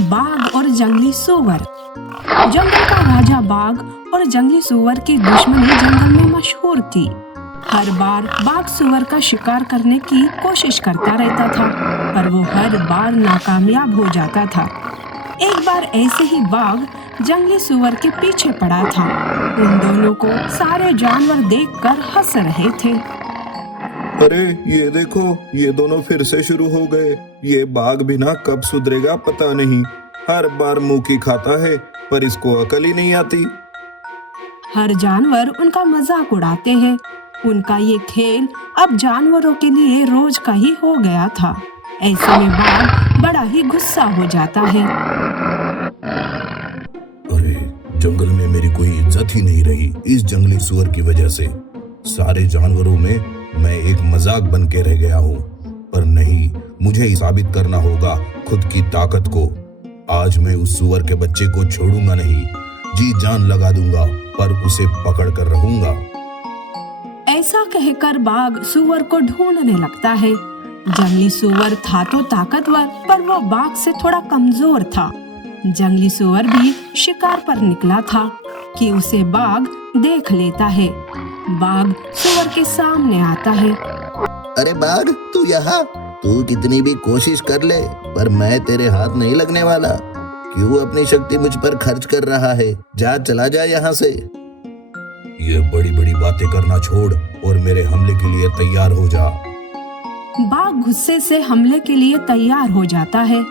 बाघ और जंगली सूअर। जंगल का राजा बाघ और जंगली सूअर की दुश्मनी जंगल में मशहूर थी। हर बार बाघ सूअर का शिकार करने की कोशिश करता रहता था, पर वो हर बार नाकामयाब हो जाता था। एक बार ऐसे ही बाघ जंगली सूअर के पीछे पड़ा था। उन दोनों को सारे जानवर देखकर हंस रहे थे। अरे ये देखो, ये दोनों फिर से शुरू हो गए। ये बाघ भी ना कब सुधरेगा पता नहीं। हर बार मुंह की खाता है, पर इसको अकल ही नहीं आती। हर जानवर उनका मजाक उड़ाते हैं। उनका ये खेल अब जानवरों के लिए रोज का ही हो गया था। ऐसे में बाघ बड़ा ही गुस्सा हो जाता है। अरे जंगल में मेरी कोई इज्जत ही नहीं रही इस जंगली सुअर की वजह से। सारे जानवरों में मैं एक मजाक बन के रह गया हूँ। पर नहीं, मुझे ही साबित करना होगा खुद की ताकत को। आज मैं उस सुअर के बच्चे को छोड़ूंगा नहीं। जी जान लगा दूंगा, पर उसे पकड़ कर रहूंगा। ऐसा कहकर बाघ सूअर को ढूंढने लगता है। जंगली सूअर था तो ताकतवर, पर वो बाघ से थोड़ा कमजोर था। जंगली सूअर भी शिकार पर निकला था कि उसे बाघ देख लेता है। बाघ सूअर के सामने आता है। अरे बाघ, तू यहाँ? तू कितनी भी कोशिश कर ले, पर मैं तेरे हाथ नहीं लगने वाला। क्यों अपनी शक्ति मुझ पर खर्च कर रहा है? जा, चला जा यहाँ से। ये बड़ी बड़ी बातें करना छोड़ और मेरे हमले के लिए तैयार हो जा। बाघ गुस्से से हमले के लिए तैयार हो जाता है।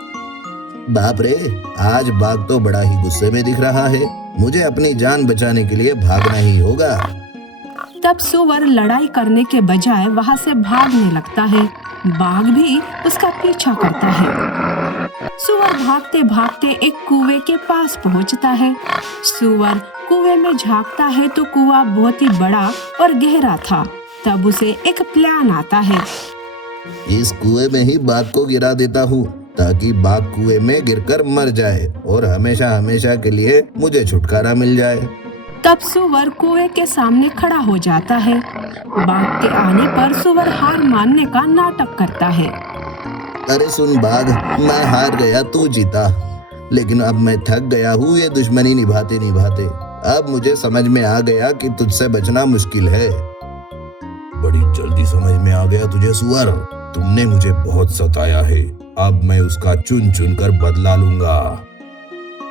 बाप रे, आज बाघ तो बड़ा ही गुस्से में दिख रहा है। मुझे अपनी जान बचाने के लिए भागना ही होगा। तब सूअर लड़ाई करने के बजाय वहां से भागने लगता है। बाघ भी उसका पीछा करता है। सूअर भागते भागते एक कुएं के पास पहुंचता है। सूअर कुएं में झांकता है तो कुआं बहुत ही बड़ा और गहरा था। तब उसे एक प्लान आता है। इस कुएं में ही बाघ को गिरा देता हूँ, ताकि बाघ कुएं में गिरकर मर जाए और हमेशा हमेशा के लिए मुझे छुटकारा मिल जाए। तब सूअर कुएं के सामने खड़ा हो जाता है। बाघ के आने पर सूअर हार मानने का नाटक करता है। अरे सुन बाघ, मैं हार गया, तू जीता। लेकिन अब मैं थक गया हूँ ये दुश्मनी निभाते निभाते। अब मुझे समझ में आ गया कि तुझसे बचना मुश्किल है। बड़ी जल्दी समझ में आ गया तुझे सूअर। तुमने मुझे बहुत सताया है। अब मैं उसका चुन चुन कर बदला लूंगा।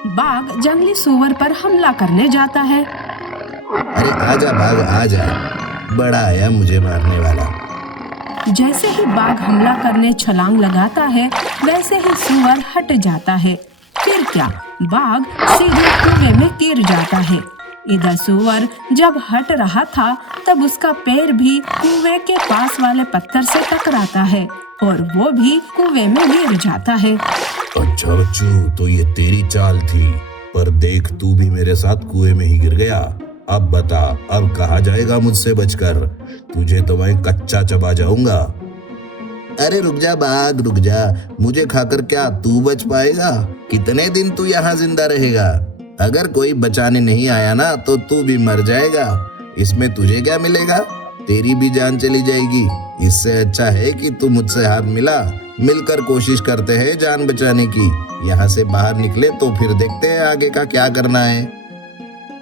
बाघ जंगली सूअर पर हमला करने जाता है। अरे आजा बाघ, आजा। बड़ा आया मुझे मारने वाला। जैसे ही बाघ हमला करने छलांग लगाता है, वैसे ही सूअर हट जाता है। फिर क्या, बाघ सीधे कुएं में गिर जाता है। इधर सूअर जब हट रहा था, तब उसका पैर भी कुएं के पास वाले पत्थर से टकराता है और वो भी कुएं में गिर जाता है। अच्छा बच्चू, तो ये तेरी चाल थी। पर देख, तू भी मेरे साथ कुएं में ही गिर गया। अब बता, अब कहाँ जाएगा मुझसे बचकर? तुझे तो मैं कच्चा चबा जाऊंगा। अरे रुक जा बाघ, रुक जा। मुझे खाकर क्या तू बच पाएगा? कितने दिन तू यहाँ जिंदा रहेगा? अगर कोई बचाने नहीं आया ना, तो तू भी मर जाएगा। इसमें तुझे क्या मिलेगा? तेरी भी जान चली जाएगी। इससे अच्छा है कि तू मुझसे हाथ मिला, मिलकर कोशिश करते हैं जान बचाने की। यहाँ से बाहर निकले तो फिर देखते हैं आगे का क्या करना है।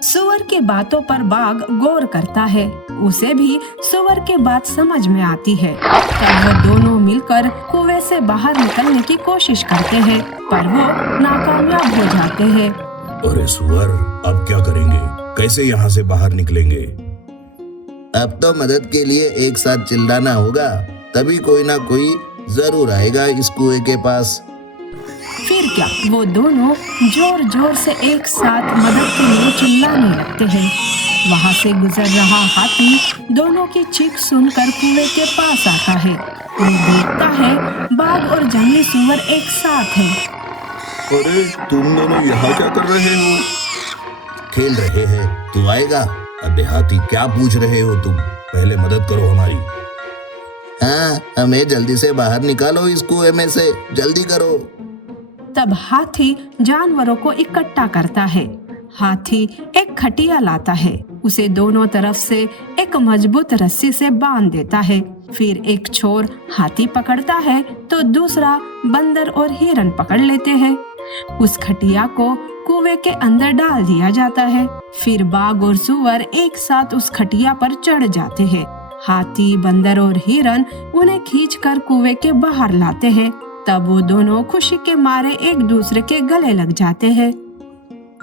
सूअर की बातों पर बाघ गौर करता है। उसे भी सूअर की बात समझ में आती है। तब वो दोनों मिलकर कुएं से बाहर निकलने की कोशिश करते हैं, पर वो नाकामयाब हो जाते हैं। अरे सूअर, अब क्या करेंगे? कैसे यहाँ से बाहर निकलेंगे? अब तो मदद के लिए एक साथ चिल्लाना होगा, तभी कोई ना कोई जरूर आएगा इस कुएं के पास। फिर क्या, वो दोनों जोर जोर से एक साथ मदद के लिए चिल्लाने लगते हैं। वहाँ से गुजर रहा हाथी दोनों की चीख सुनकर कुएं के पास आता है। वो देखता है बाघ और जंगली सूअर एक साथ हैं। अरे तुम दोनों यहाँ क्या कर रहे हो? खेल रहे हैं, तू आएगा? अबे हाथी, क्या पूछ रहे हो तुम? पहले मदद करो हमारी। हाँ, हमें जल्दी से बाहर निकालो इस कुएं में से, जल्दी करो। तब हाथी जानवरों को इकट्ठा करता है। हाथी एक खटिया लाता है, उसे दोनों तरफ से एक मजबूत रस्सी से बांध देता है। फिर एक छोर हाथी पकड़ता है तो दूसरा बंदर और हिरन पकड़ लेते हैं। उस खटिया को कुएं के अंदर डाल दिया जाता है। फिर बाघ और सूअर एक साथ उस खटिया पर चढ़ जाते हैं। हाथी, बंदर और हिरन उन्हें खींचकर कुएं के बाहर लाते हैं। तब वो दोनों खुशी के मारे एक दूसरे के गले लग जाते हैं।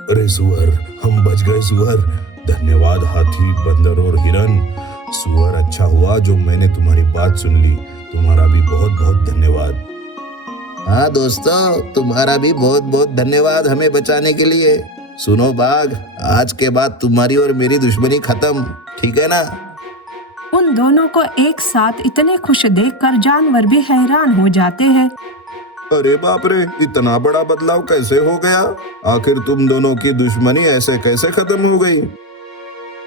अरे सुअर, हम बच गए सुअर। धन्यवाद हाथी, बंदर और हिरन। सुअर, अच्छा हुआ जो मैंने तुम्हारी बात सुन ली। तुम्हारा भी बहुत बहुत धन्यवाद। हाँ दोस्तों, तुम्हारा भी बहुत बहुत धन्यवाद हमें बचाने के लिए। सुनो बाघ, आज के बाद तुम्हारी और मेरी दुश्मनी खत्म, ठीक है ना? उन दोनों को एक साथ इतने खुश देखकर जानवर भी हैरान हो जाते हैं। अरे बाप रे, इतना बड़ा बदलाव कैसे हो गया? आखिर तुम दोनों की दुश्मनी ऐसे कैसे खत्म हो गई?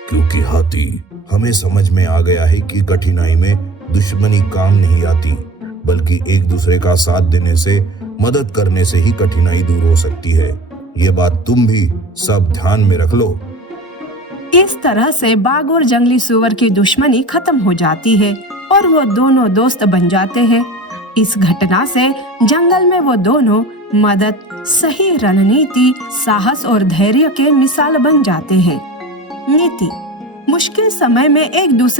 क्योंकि हाथी, हमें समझ में आ गया है कि कठिनाई में दुश्मनी काम नहीं आती, बल्कि एक दूसरे का साथ देने से, मदद करने से ही कठिनाई दूर हो सकती है। ये बात तुम भी सब ध्यान में रख लो। इस तरह से बाघ और जंगली सूअर की दुश्मनी खत्म हो जाती है और वो दोनों दोस्त बन जाते हैं। इस घटना से जंगल में वो दोनों मदद, सही रणनीति, साहस और धैर्य के मिसाल बन जाते हैं। नीति: मुश्किल समय में एक दूसरे